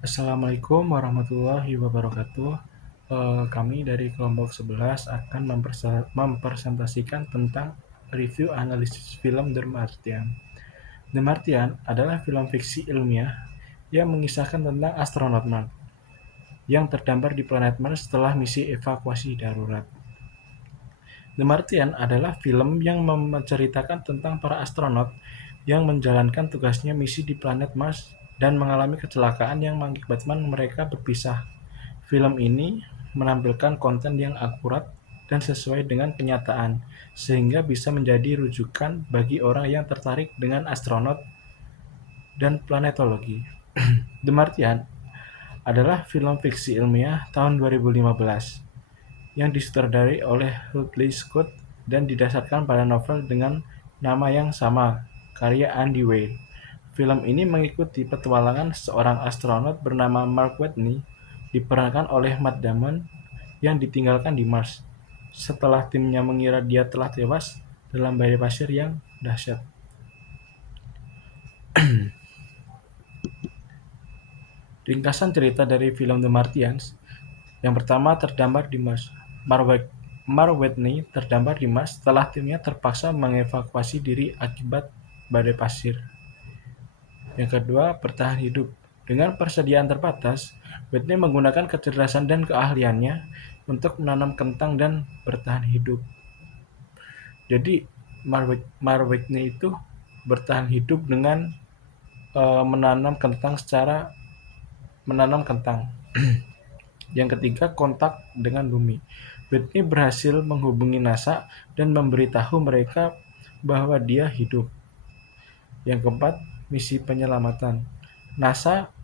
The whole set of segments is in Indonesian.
Assalamualaikum warahmatullahi wabarakatuh. Kami dari kelompok 11 akan mempresentasikan tentang review analisis film The Martian. The Martian adalah film fiksi ilmiah yang mengisahkan tentang astronot Mars yang terdampar di planet Mars setelah misi evakuasi darurat. The Martian adalah film yang menceritakan tentang para astronot yang menjalankan tugasnya misi di planet Mars dan mengalami kecelakaan yang mengakibatkan mereka berpisah. Film ini menampilkan konten yang akurat dan sesuai dengan kenyataan, sehingga bisa menjadi rujukan bagi orang yang tertarik dengan astronot dan planetologi. The Martian adalah film fiksi ilmiah tahun 2015 yang disutradarai oleh Ridley Scott dan didasarkan pada novel dengan nama yang sama, karya Andy Weir. Film ini mengikuti petualangan seorang astronot bernama Mark Watney, diperankan oleh Matt Damon, yang ditinggalkan di Mars setelah timnya mengira dia telah tewas dalam badai pasir yang dahsyat. Ringkasan cerita dari film The Martians. Yang pertama, terdampar di Mars. Mark Watney terdampar di Mars setelah timnya terpaksa mengevakuasi diri akibat badai pasir. Yang kedua, bertahan hidup. Dengan persediaan terbatas, Watney menggunakan kecerdasan dan keahliannya untuk menanam kentang dan bertahan hidup. Jadi, Mark Watney itu bertahan hidup dengan menanam kentang. Yang ketiga, kontak dengan bumi. Whitney berhasil menghubungi NASA dan memberitahu mereka bahwa dia hidup. Yang keempat, misi penyelamatan. NASA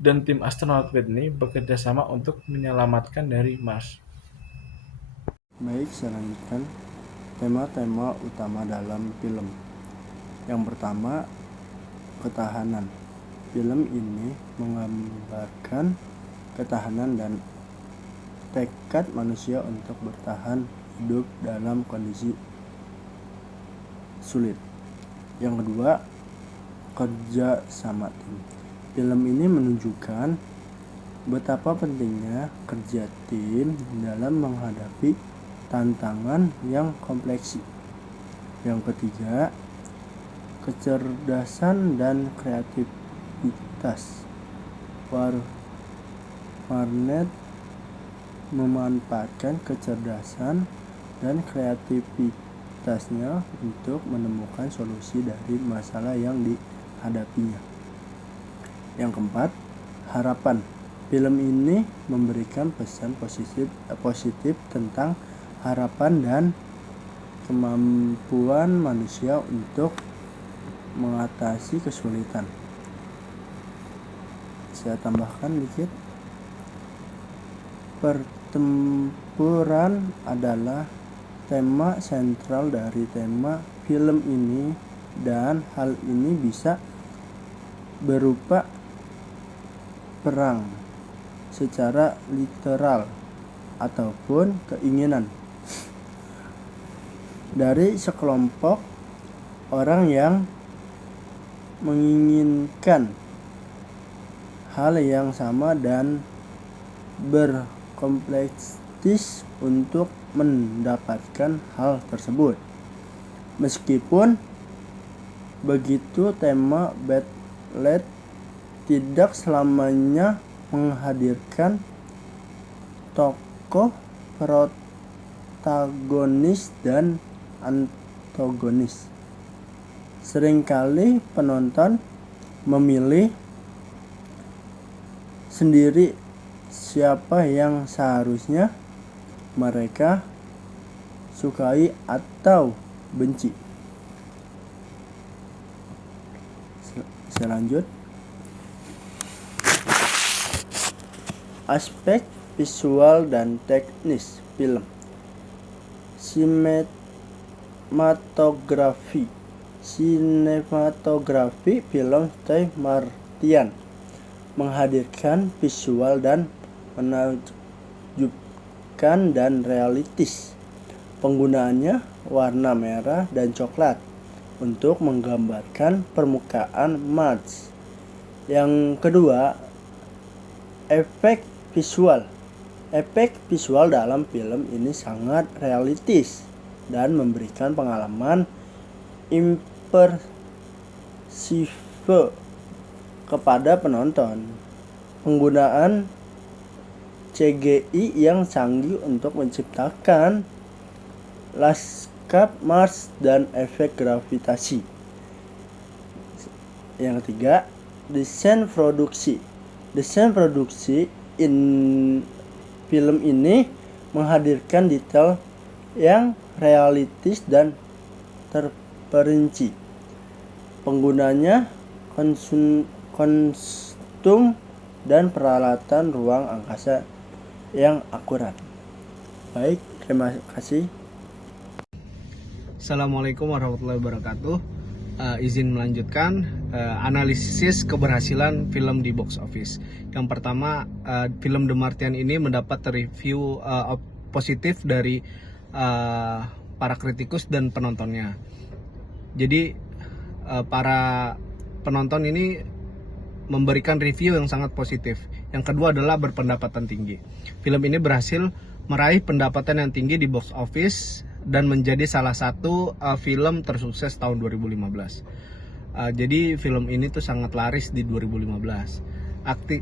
dan tim astronot Whitney bekerja sama untuk menyelamatkan dari Mars. Baik, saya lanjutkan tema-tema utama dalam film. Yang pertama, ketahanan. Film ini menggambarkan ketahanan dan tekad manusia untuk bertahan hidup dalam kondisi sulit. Yang kedua, kerja sama tim. Film ini menunjukkan betapa pentingnya kerja tim dalam menghadapi tantangan yang kompleks. Yang ketiga, kecerdasan dan kreativitas. Warnet memanfaatkan kecerdasan dan kreativitasnya untuk menemukan solusi dari masalah yang dihadapinya. Yang keempat, harapan. Film ini memberikan pesan positif tentang harapan dan kemampuan manusia untuk mengatasi kesulitan. Saya tambahkan dikit. Pertempuran adalah tema sentral dari tema film ini, dan hal ini bisa berupa perang secara literal ataupun keinginan dari sekelompok orang yang menginginkan hal yang sama dan berkompleksis untuk mendapatkan hal tersebut. Meskipun begitu, tema Battle tidak selamanya menghadirkan tokoh protagonis dan antagonis. Seringkali penonton memilih sendiri siapa yang seharusnya mereka sukai atau benci. Saya lanjut. Aspek visual dan teknis film. Sinematografi film The Martian menghadirkan visual dan menakjubkan dan realistis. Penggunaannya warna merah dan coklat untuk menggambarkan permukaan Mars. Yang kedua, Efek visual. Efek visual dalam film ini sangat realistis dan memberikan pengalaman immersive kepada penonton. Penggunaan CGI yang canggih untuk menciptakan lanskap Mars dan efek gravitasi. Yang ketiga, desain produksi. Desain produksi film ini menghadirkan detail yang realistis dan terperinci. Penggunanya kostum dan peralatan ruang angkasa yang akurat. Baik, terima kasih. Assalamualaikum warahmatullahi wabarakatuh. Izin melanjutkan analisis keberhasilan film di box office. Yang pertama, film The Martian ini mendapat review positif dari para kritikus dan penontonnya. Jadi para penonton ini memberikan review yang sangat positif. Yang kedua adalah berpendapatan tinggi. Film ini berhasil meraih pendapatan yang tinggi di box office dan menjadi salah satu film tersukses tahun 2015. Jadi film ini tuh sangat laris di 2015.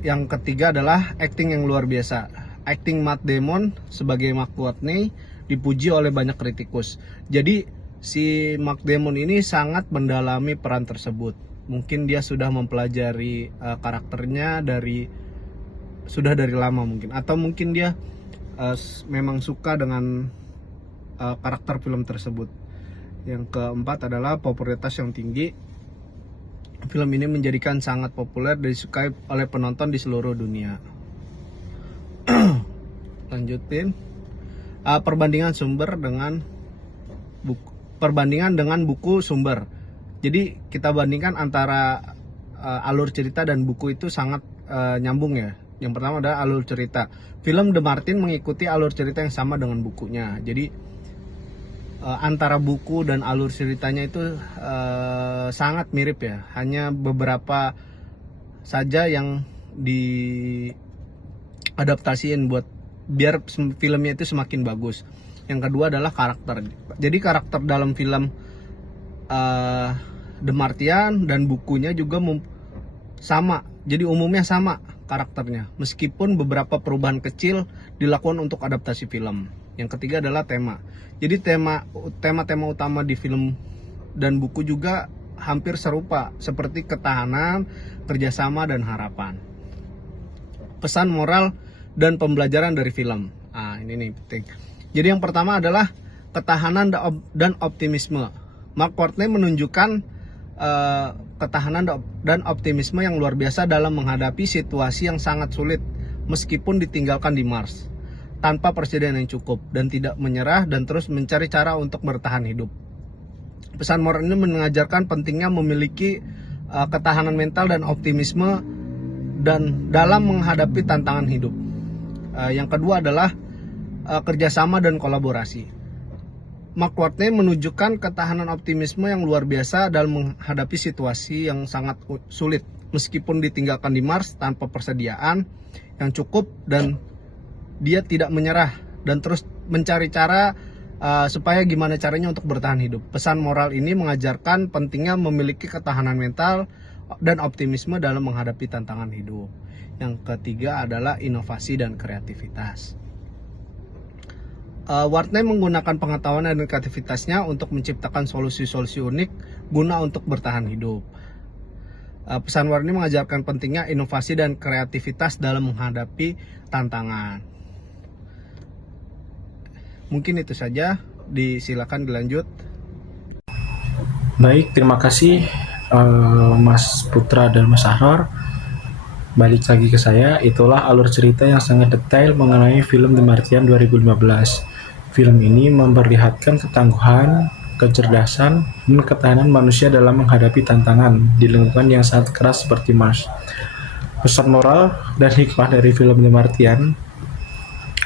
Yang ketiga adalah acting yang luar biasa. Acting Matt Damon sebagai Mark Watney dipuji oleh banyak kritikus. Jadi si Matt Damon ini sangat mendalami peran tersebut. Mungkin dia sudah mempelajari karakternya sudah dari lama mungkin, atau mungkin dia memang suka dengan karakter film tersebut. Yang keempat adalah popularitas yang tinggi. Film ini menjadikan sangat populer dan disukai oleh penonton di seluruh dunia. Lanjutin. Perbandingan dengan buku sumber. Jadi kita bandingkan antara alur cerita dan buku itu sangat nyambung ya. Yang pertama adalah alur cerita. Film The Martian mengikuti alur cerita yang sama dengan bukunya. Jadi antara buku dan alur ceritanya itu sangat mirip ya. Hanya beberapa saja yang diadaptasiin biar filmnya itu semakin bagus. Yang kedua adalah karakter. Jadi karakter dalam film The Martian dan bukunya juga sama. Jadi umumnya sama karakternya, meskipun beberapa perubahan kecil dilakukan untuk adaptasi film. Yang ketiga adalah tema. Jadi tema-tema utama di film dan buku juga hampir serupa, seperti ketahanan, kerjasama, dan harapan. Pesan moral dan pembelajaran dari film. Ini nih penting. Jadi yang pertama adalah ketahanan dan optimisme. Mark Watney menunjukkan ketahanan dan optimisme yang luar biasa dalam menghadapi situasi yang sangat sulit meskipun ditinggalkan di Mars tanpa persediaan yang cukup, dan tidak menyerah dan terus mencari cara untuk bertahan hidup. Pesan moral ini mengajarkan pentingnya memiliki ketahanan mental dan optimisme dan dalam menghadapi tantangan hidup. Yang kedua adalah kerjasama dan kolaborasi. Mark Watney menunjukkan ketahanan optimisme yang luar biasa dalam menghadapi situasi yang sangat sulit meskipun ditinggalkan di Mars tanpa persediaan yang cukup, dan dia tidak menyerah dan terus mencari cara supaya gimana caranya untuk bertahan hidup. Pesan moral ini mengajarkan pentingnya memiliki ketahanan mental dan optimisme dalam menghadapi tantangan hidup. Yang ketiga adalah inovasi dan kreativitas. Watney menggunakan pengetahuan dan kreativitasnya untuk menciptakan solusi-solusi unik guna untuk bertahan hidup. Pesan moral ini mengajarkan pentingnya inovasi dan kreativitas dalam menghadapi tantangan. Mungkin itu saja, silakan dilanjut. Baik, terima kasih Mas Putra dan Mas Ahror. Balik lagi ke saya, itulah alur cerita yang sangat detail mengenai film The Martian 2015. Film ini memperlihatkan ketangguhan, kecerdasan, dan ketahanan manusia dalam menghadapi tantangan di lingkungan yang sangat keras seperti Mars. Pesan moral dan hikmah dari film The Martian.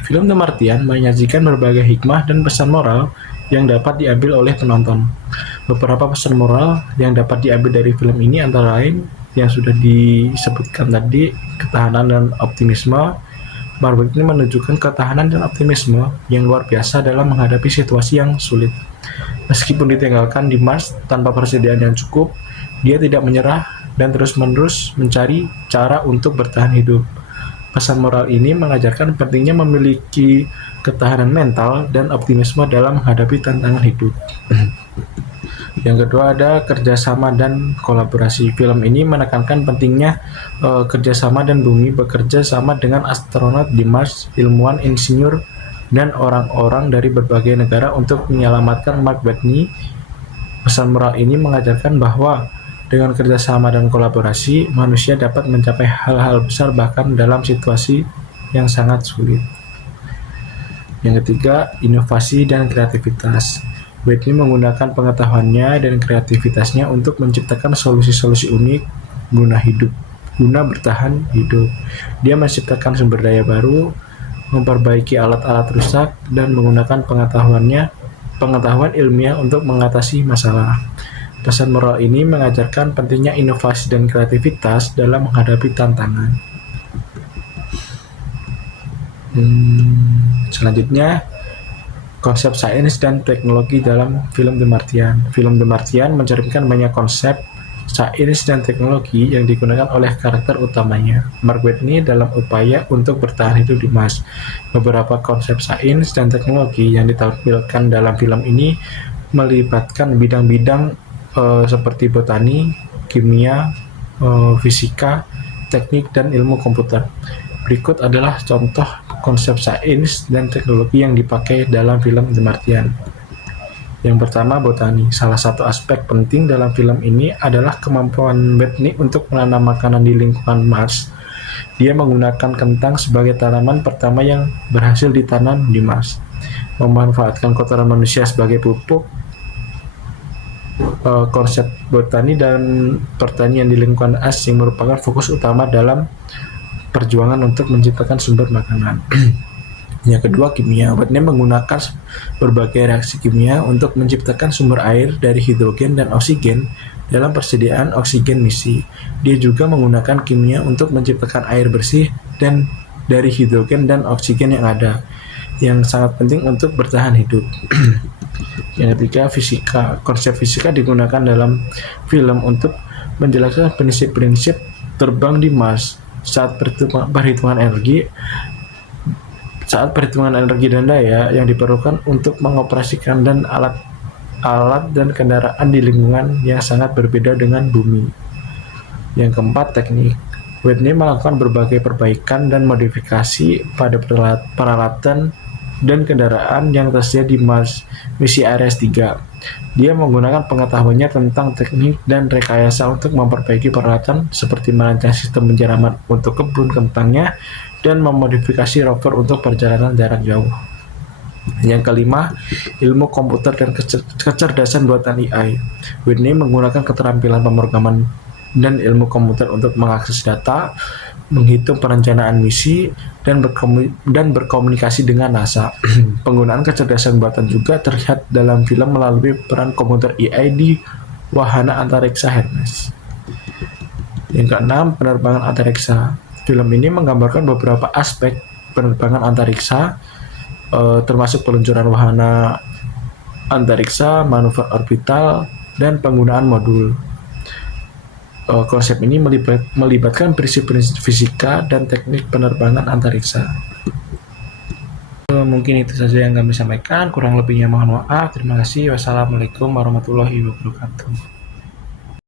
Film The Martian menyajikan berbagai hikmah dan pesan moral yang dapat diambil oleh penonton. Beberapa pesan moral yang dapat diambil dari film ini antara lain: yang sudah disebutkan tadi, ketahanan dan optimisme. Marvel ini menunjukkan ketahanan dan optimisme yang luar biasa dalam menghadapi situasi yang sulit. Meskipun ditinggalkan di Mars tanpa persediaan yang cukup, dia tidak menyerah dan terus-menerus mencari cara untuk bertahan hidup. Pesan moral ini mengajarkan pentingnya memiliki ketahanan mental dan optimisme dalam menghadapi tantangan hidup. Yang kedua ada kerjasama dan kolaborasi. Film ini menekankan pentingnya kerjasama dan bumi bekerja sama dengan astronot di Mars, ilmuwan, insinyur, dan orang-orang dari berbagai negara untuk menyelamatkan Mark Watney. Pesan moral ini mengajarkan bahwa dengan kerjasama dan kolaborasi, manusia dapat mencapai hal-hal besar bahkan dalam situasi yang sangat sulit. Yang ketiga, inovasi dan kreativitas. Watney menggunakan pengetahuannya dan kreativitasnya untuk menciptakan solusi-solusi unik guna bertahan hidup. Dia menciptakan sumber daya baru, memperbaiki alat-alat rusak, dan menggunakan pengetahuan ilmiah untuk mengatasi masalah. Pesan moral ini mengajarkan pentingnya inovasi dan kreativitas dalam menghadapi tantangan. Selanjutnya, konsep sains dan teknologi dalam film The Martian. Film The Martian mencerminkan banyak konsep sains dan teknologi yang digunakan oleh karakter utamanya, Mark Watney, dalam upaya untuk bertahan hidup di Mars. Beberapa konsep sains dan teknologi yang ditampilkan dalam film ini melibatkan bidang-bidang seperti botani, kimia, fisika, teknik, dan ilmu komputer. Berikut adalah contoh konsep sains dan teknologi yang dipakai dalam film The Martian. Yang pertama, botani. Salah satu aspek penting dalam film ini adalah kemampuan Watney untuk menanam makanan di lingkungan Mars. Dia menggunakan kentang sebagai tanaman pertama yang berhasil ditanam di Mars. Memanfaatkan kotoran manusia sebagai pupuk. Konsep botani dan pertanian di lingkungan asing merupakan fokus utama dalam perjuangan untuk menciptakan sumber makanan. Yang kedua, kimia. Watney menggunakan berbagai reaksi kimia untuk menciptakan sumber air dari hidrogen dan oksigen dalam persediaan oksigen misi. Dia juga menggunakan kimia untuk menciptakan air bersih dan dari hidrogen dan oksigen yang ada, yang sangat penting untuk bertahan hidup. Yang ketiga, fisika. Konsep fisika digunakan dalam film untuk menjelaskan prinsip-prinsip terbang di Mars. Saat perhitungan energi dan daya yang diperlukan untuk mengoperasikan dan alat dan kendaraan di lingkungan yang sangat berbeda dengan bumi. Yang keempat, teknik. Watney melakukan berbagai perbaikan dan modifikasi pada peralatan dan kendaraan yang tersedia di Mars misi Ares 3. Dia menggunakan pengetahuannya tentang teknik dan rekayasa untuk memperbaiki peralatan seperti merancang sistem penyiraman untuk kebun kentangnya dan memodifikasi rover untuk perjalanan jarak jauh. Yang kelima, ilmu komputer dan kecerdasan buatan AI. Watney menggunakan keterampilan pemrograman dan ilmu komputer untuk mengakses data, menghitung perencanaan misi, dan berkomunikasi dengan NASA. Penggunaan kecerdasan buatan juga terlihat dalam film melalui peran komputer AI di wahana antariksa Hermes. Yang keenam, penerbangan antariksa. Film ini menggambarkan beberapa aspek penerbangan antariksa, termasuk peluncuran wahana antariksa, manuver orbital, dan penggunaan modul. Konsep ini melibatkan prinsip-prinsip fisika dan teknik penerbangan antariksa. Mungkin itu saja yang kami sampaikan, kurang lebihnya mohon maaf. Terima kasih. Wassalamualaikum warahmatullahi wabarakatuh.